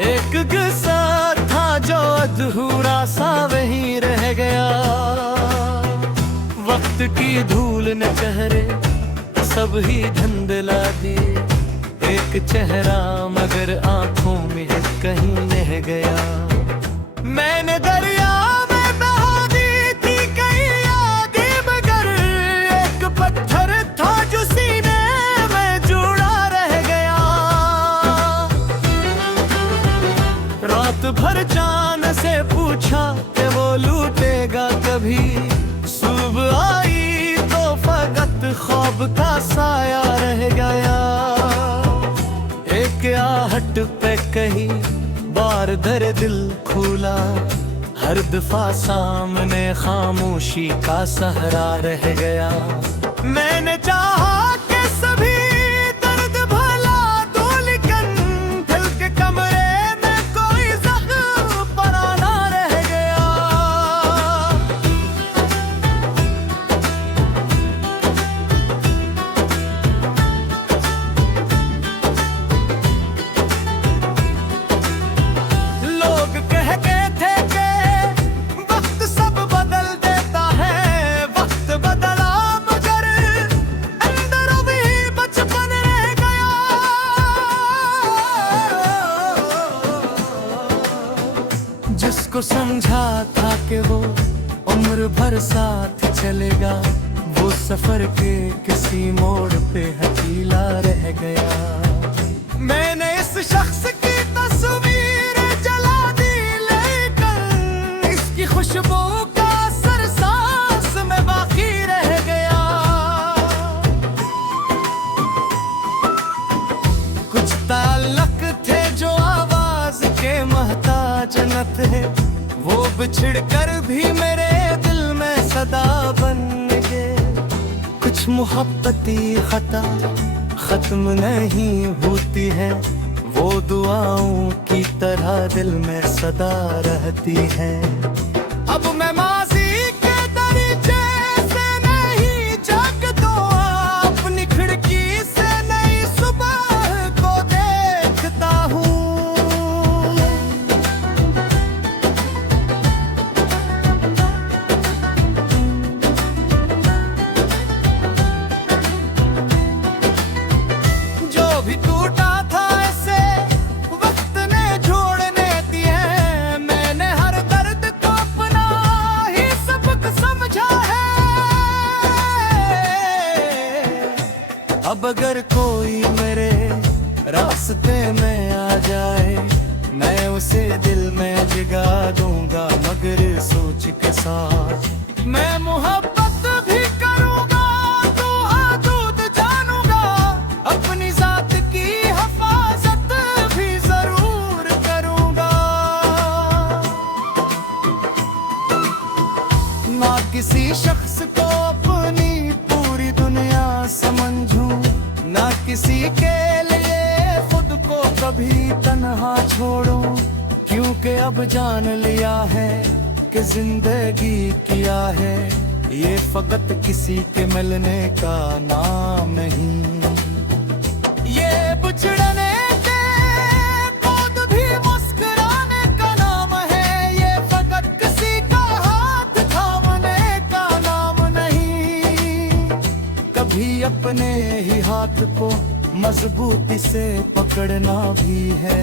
एक किस्सा था जो अधूरा सा वहीं रह गया। वक्त की धूल ने चेहरे सब ही धुंधला दिए। एक चेहरा मगर आंखों में कहीं रह गया। मैंने दरिया में बहा दी थी कई यादें, मगर एक पत्थर था जो सीने में जुड़ा रह गया। रात भर जान से पूछा कि वो लूटेगा कभी। सुबह आई तो फकत ख्वाब का साया रह गया। एक आहट पे कही बार दर दिल खुला। हर दफा सामने खामोशी का सहरा रह गया। मैंने चाहा कि सभी दर्द भला दो, लेकिन दिल के कमरे में कोई जख्म पुराना रह गया। लोग कह गए थे कि वक्त सब बदल देता है। वक्त बदला मगर अंदर भी बचपन रह गया। जिसको समझा था कि वो उम्र भर साथ चलेगा, वो सफर के किसी मोड़ पे हकीला रह गया। मैंने इस शख्स की तस्वीर जला दी, लेकिन इसकी खुशबू का असर सांस में बाकी रह गया। कुछ ताल्लुक थे जो आवाज के मोहताज न थे, वो बिछड़ कर भी मेरे दिल में सदा बन गए। कुछ मोहब्बती खता खत्म नहीं होती है, वो दुआओं की तरह दिल में सदा रहती है। अब मैं माजी के दरीचे से नहीं जागता, अपनी खिड़की से नई सुबह को देखता हूँ। जो भी टूटा था ऐसे वक्त ने जोड़ने दिए। मैंने हर दर्द को अपना ही सबक समझा है। अब अगर कोई मेरे रास्ते में आ जाए, मैं उसे दिल में जगा दूंगा, मगर सोच के साथ मैं मोहब्बत भी करूंगा। तो हदूद जानूंगा, अपनी जात की हिफाजत भी जरूर करूंगा। ना किसी शख्स को अपनी पूरी दुनिया समझूं, ना किसी के लिए खुद को कभी तन्हा छोड़ूं। क्योंकि अब जान लिया है कि जिंदगी क्या है, ये फकत किसी के मिलने का नाम नहीं। ये बिछड़ने के बाद भी मुस्कुराने का नाम है, ये फकत किसी का हाथ थामने का नाम नहीं। कभी अपने ही हाथ को मजबूती से पकड़ना भी है।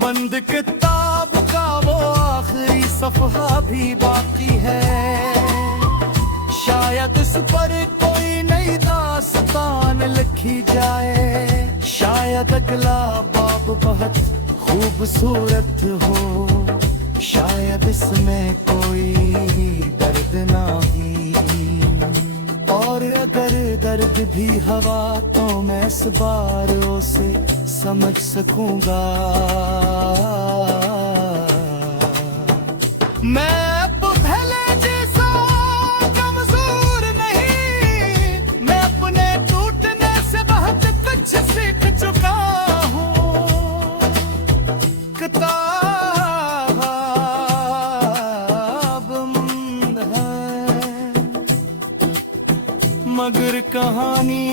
बंद किताब का वो आखिरी सफहा भी बाकी है। शायद इस पर कोई नई दास्तान लिखी जाए। शायद अगला बाब बहुत खूबसूरत हो, शायद इसमें कोई दर्द ना ही। और अगर दर्द भी हवा तो मैं इस बार उसे समझ सकूंगा। मैं अब पहले जैसा कमजोर नहीं, मैं अपने टूटने से बहुत कुछ सीख चुका हूँ। किताब बंद है मगर कहानी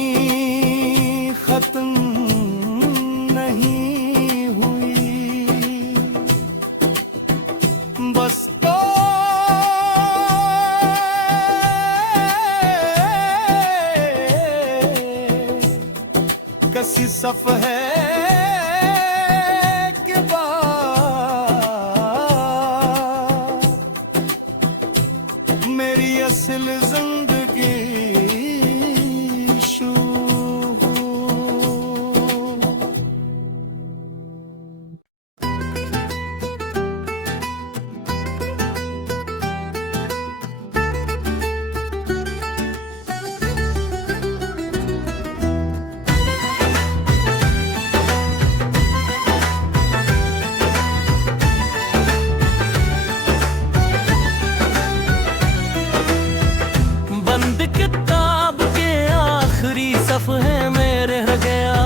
कसी सफ़हे के बाद मेरी असल जिंदगी बंद किताब के आखिरी सफ़हे में रह गया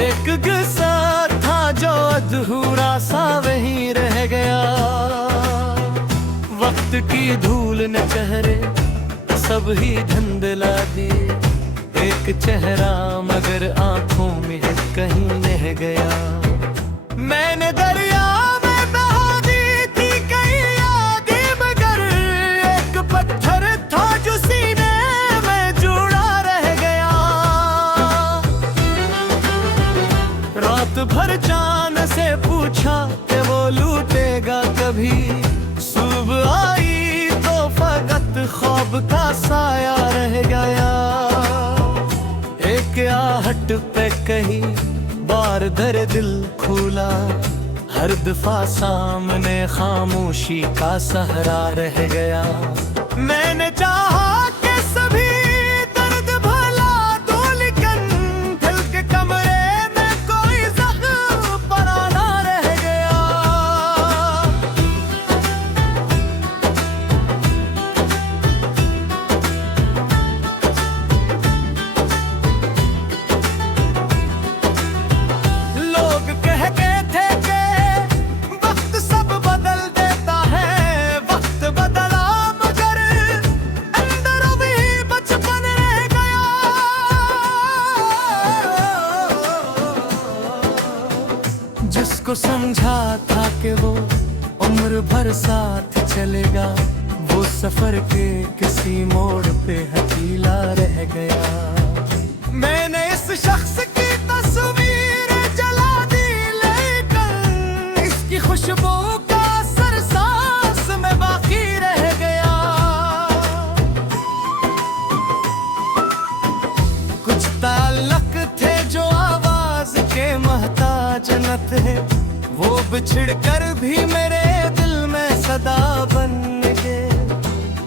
एक किस्सा था जो अधूरा सा वही रह गया। वक्त की धूल ने चेहरे सब ही धुंधला दिए, एक चेहरा मगर आंखों में कहीं रह गया। मैंने दरिया भर जान से पूछा कि वो लूटेगा कभी, सुबह आई तो फकत ख्वाब का साया रह गया। एक आहट पे कही बार दर दिल खुला, हर दफा सामने खामोशी का सहरा रह गया। मैंने चाहा कि सभी दर्द भला दो, लेकिन दिल के कमरे जिसको समझा था कि वो उम्र भर साथ चलेगा, वो सफर के किसी मोड़ पे अकेला रह गया। मैंने इस शख्स की तस्वीर जला दी, लेकिन इसकी खुशबू का असर सांस में बाकी रह गया। कुछ ताल्लुक थे जो आवाज के मोहताज न थे, वो बिछड़ कर भी मेरे दिल में सदा बन गए।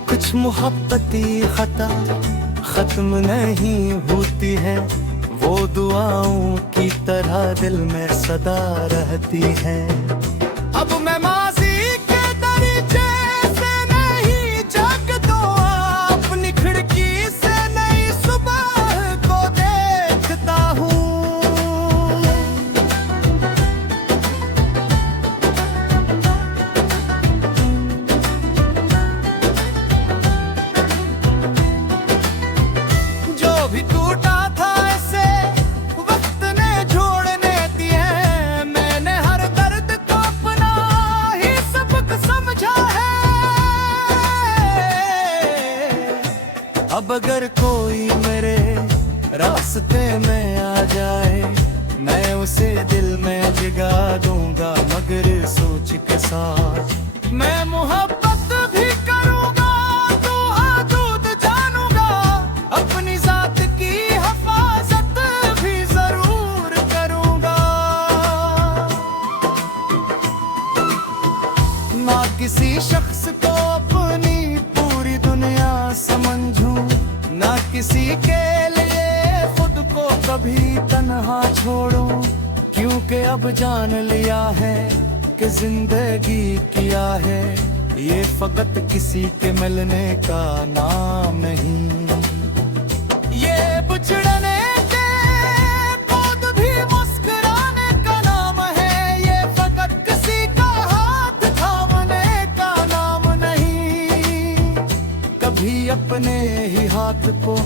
कुछ मोहब्बती खता खत्म नहीं होती है, वो दुआओं की तरह दिल में सदा रहती है। अब मैं माजी के दरीचे से नहीं जागता, अपनी खिड़की से नई सुबह को देखता हूँ। भी टूटा था ऐसे वक्त ने जोड़ने दिए, मैंने हर दर्द को अपना ही सबक समझा है। अब अगर कोई मेरे रास्ते में आ जाए, मैं उसे दिल में जगा दूंगा, मगर सोच के साथ मैं मोहब्बत भी करूंगा तो हदूद जानूंगा, अपनी जात की हिफाजत भी जरूर करूंगा। ना किसी शख्स को अपनी पूरी दुनिया समझूं, ना किसी के लिए खुद को कभी तन्हा छोड़ूं, क्योंकि अब जान लिया है कि जिंदगी क्या है, ये फकत किसी के मिलने का नाम नहीं। ये बिछड़ने के बाद भी मुस्कुराने का नाम है, ये फकत किसी का हाथ थामने का नाम नहीं। कभी अपने ही हाथ को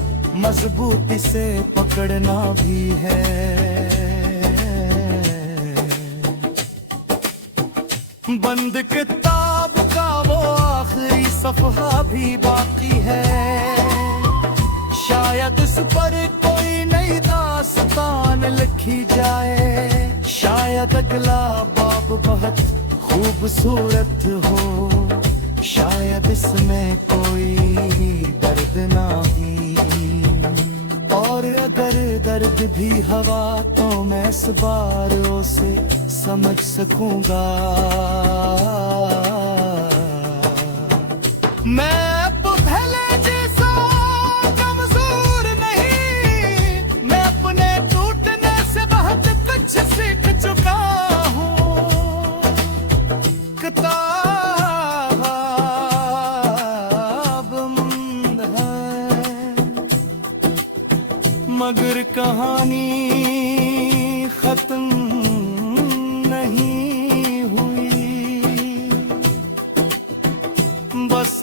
मजबूती से पकड़ना भी है। बंद किताब का वो आखिरी सफहा भी बाकी है। शायद इस पर कोई नई दास्तान लिखी जाए, शायद अगला बाब बहुत खूबसूरत हो, शायद इसमें कोई दर्द ना ही, और अगर दर्द भी हवा तो मैं इस बार उसे समझ सकूंगा। मैं अब पहले जैसा कमजोर नहीं, मैं अपने टूटने से बहुत कुछ सीख चुका हूँ। किताब बंद है मगर कहानी खत्म नहीं हुई, बस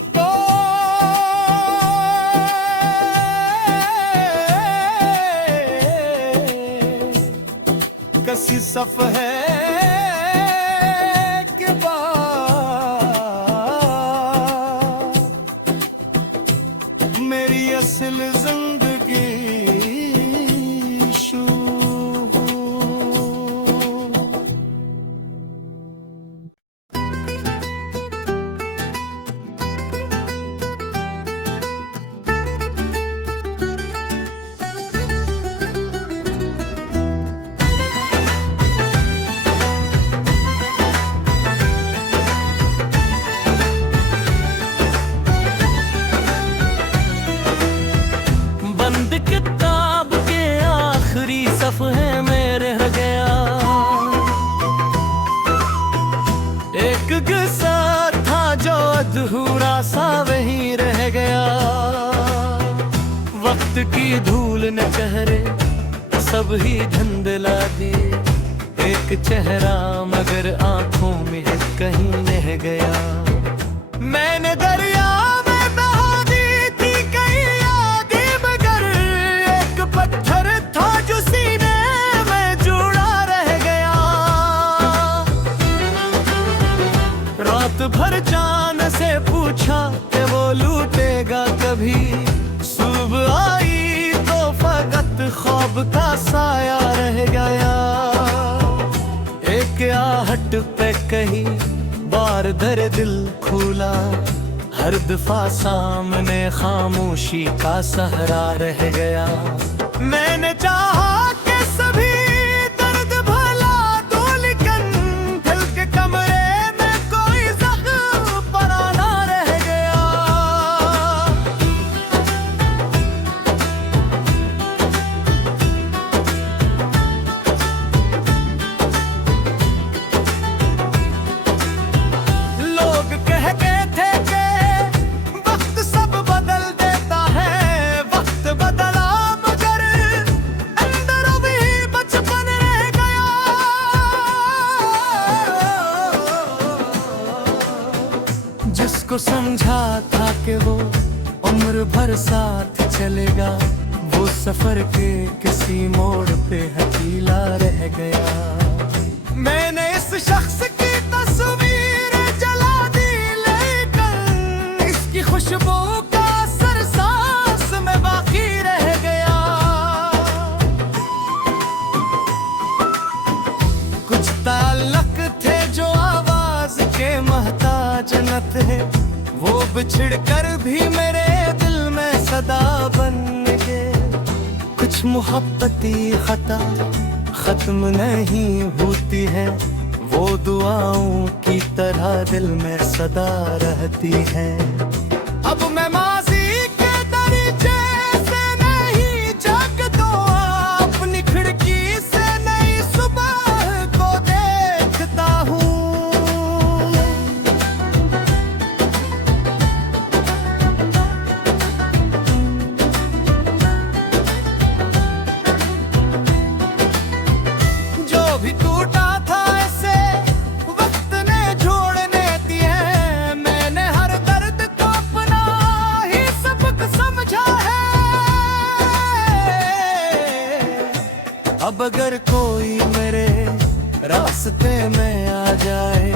कसी सफ़हे के बाद मेरी असल जिंदगी बंद किताब के आखिरी सफ़हे में रह गया, एक किस्सा था जो अधूरा सा वही रह गया। वक्त की धूल ने चेहरे सब ही धुंधला दिए, एक चेहरा मगर आंखों में कहीं रह गया। मैंने दरिया भर जान से पूछा कि वो लूटेगा कभी, सुबह आई तो फकत ख्वाब का साया रह गया। एक आहट पे कही बार दर दिल खुला, हर दफा सामने खामोशी का सहरा रह गया। मैंने चाहा कि सभी दर्द भला दो, लेकिन दिल के कमरे जिसको समझा था कि वो उम्र भर साथ चलेगा, वो सफर के किसी मोड़ पे अकेला रह गया। मैंने इस शख्स की तस्वीर जला दी, लेकिन इसकी खुशबू का असर सांस में बाकी रह गया। कुछ ताल्लुक थे जो आवाज के मोहताज न थे, वो बिछड़ कर भी मेरे दिल में सदा बन गए। कुछ मोहब्बती खता खत्म नहीं होती है, वो दुआओं की तरह दिल में सदा रहती है। अब मैं माजी के दरीचे से नहीं झांकता, अपनी खिड़की से नई सुबह को देखता हूँ। भी टूटा था ऐसे वक्त ने जोड़ने दिए, मैंने हर दर्द को अपना ही सबक समझा है। अब अगर कोई मेरे रास्ते में आ जाए,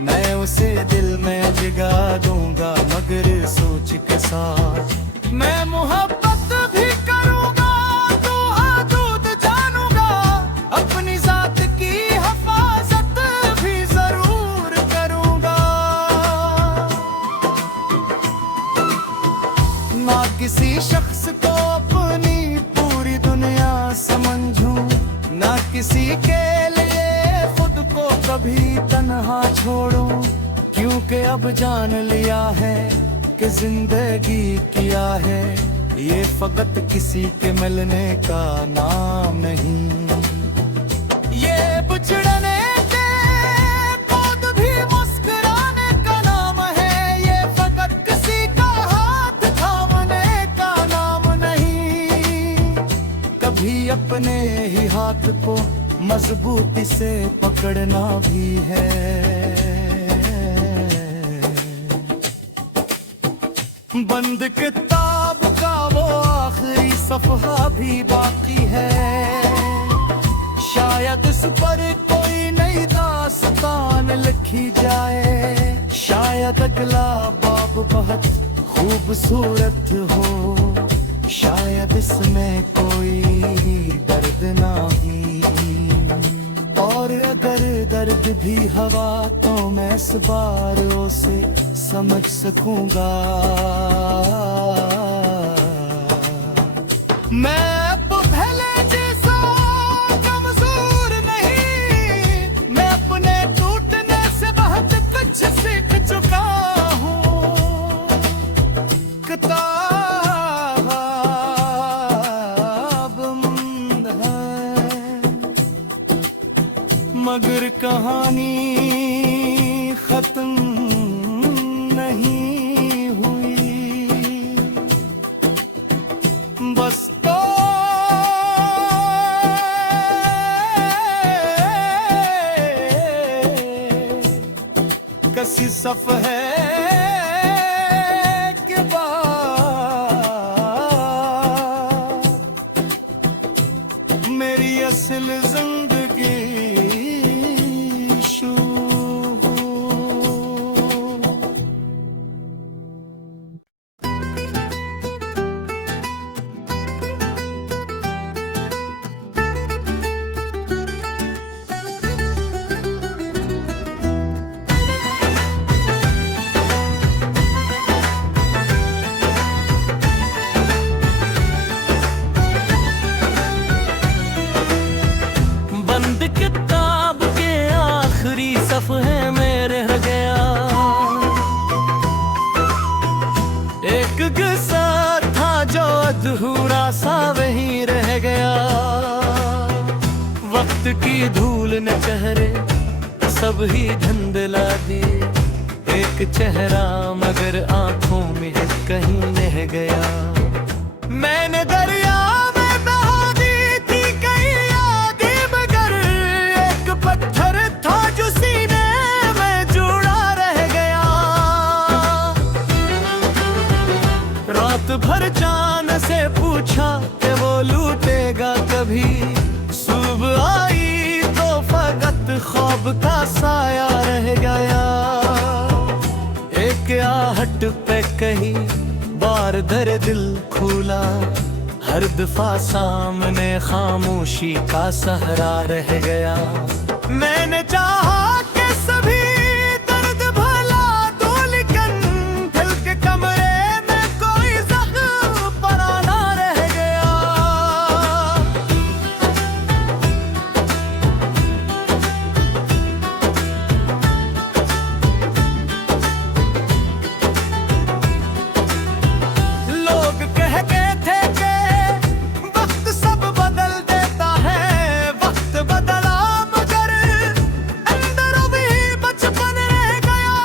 मैं उसे दिल में जगा दूंगा मगर सोच के साथ। मैं मोहब्बत भी अब जान लिया है कि जिंदगी क्या है, ये फकत किसी के मिलने का नाम नहीं। ये बिछड़ने के बाद भी मुस्कुराने का नाम है, ये फकत किसी का हाथ थामने का नाम नहीं। कभी अपने ही हाथ को मजबूती से पकड़ना भी है। बंद किताब का वो आखिरी सफहा भी बाकी है, शायद इस पर कोई नई दास्तान लिखी जाए, शायद अगला बाब बहुत खूबसूरत हो, शायद इसमें कोई दर्द ना ही। और अगर दर्द भी हवा तो मैं इस बार उसे समझ सकूंगा। मैं अब पहले जैसा कमजोर नहीं, मैं अपने टूटने से बहुत कुछ सीख चुका हूँ। किताब बंद है मगर कहानी खत्म नहीं हुई, बस तो कसी सफ़हे के बाद मेरी असल जिंदगी बंद किताब के आखिरी सफ़हे में रह गया, एक किस्सा था जो अधूरा सा वहीं रह गया। वक्त की धूल ने चेहरे सब ही धुंधला दिए, एक चेहरा मगर आंखों में कहीं रह गया। मैंने दरिया में बहा दी थी कई यादें, मगर एक पत्थर था जो सीने में जुड़ा रह गया। रात भर जान से पूछा कि वो लूटेगा कभी, सुबह आई तो फकत ख्वाब का साया रह गया। एक आहट पे कही बार दर दिल खुला, हर दफा सामने खामोशी का सहरा रह गया। मैंने चाहा कि सभी दर्द भला दो, लेकिन दिल के कमरे में कोई जख्म पराना रह गया। लोग कह गए थे कि वक्त सब बदल देता है, वक्त बदला मगर अंदर भी बचपन रह गया।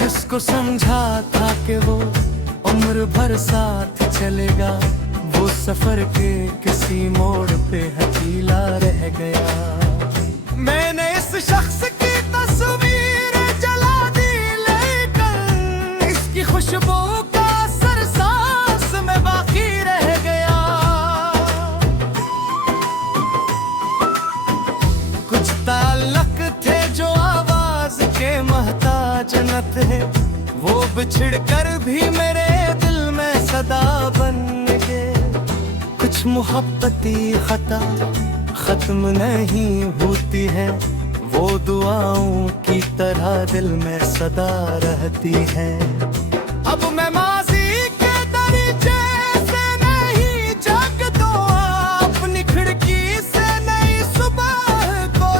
जिसको समझा था कि वो उम्र भर साथ चलेगा, वो सफर के किसी मोड़ पे अकेला रह गया। मैंने इस शख्स की तस्वीर जला दी, लेकिन इसकी खुशबू का असर सांस में बाकी रह गया। कुछ ताल्लुक थे जो आवाज के मोहताज न थे, वो बिछड़ कर भी मेरे दिल में सदा बन गए। कुछ मोहब्बती खता खत्म नहीं होती है, वो दुआओं की तरह दिल में सदा रहती है। अब मैं माजी के दरीचे से नहीं झांकता, अपनी खिड़की से नई सुबह को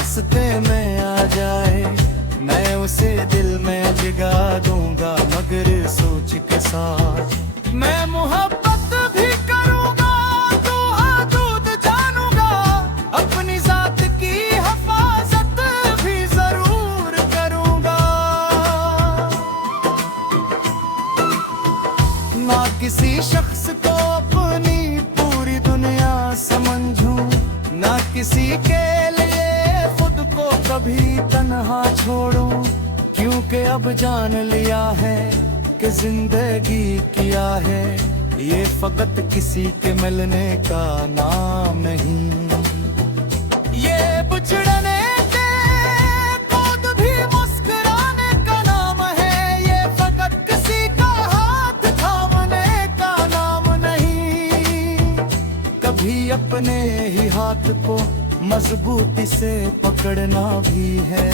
रास्ते में आ जाए मैं उसे दिल में जगा दूंगा, मगर सोच के साथ मैं मोहब्बत भी करूंगा तो हदूद जानूंगा, अपनी जात की हिफाजत भी जरूर करूंगा। ना किसी शख्स को अपनी पूरी दुनिया समझूं, ना किसी के लिए खुद को कभी तन्हा छोड़ूं, क्योंकि अब जान लिया है कि जिंदगी क्या है, ये फकत किसी के मिलने का नाम नहीं। ये बिछड़ने के बाद भी मुस्कुराने का नाम है, ये फकत किसी का हाथ थामने का नाम नहीं। कभी अपने ही हाथ को मजबूती से पकड़ना भी है।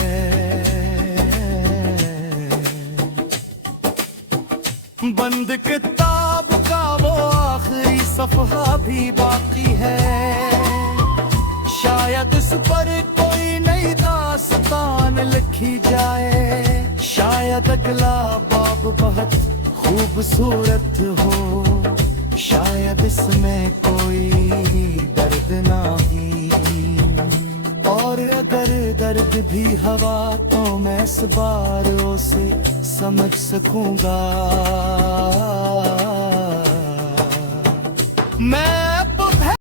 बंद किताब का वो आखिरी सफहा भी बाकी है, शायद इस पर कोई नई दास्तान लिखी जाए, शायद अगला बाब बहुत खूबसूरत हो, शायद इसमें कोई दर्द ना ही, और अगर दर्द भी हवा तो मैं इस बार उसे समझ सकूंगा।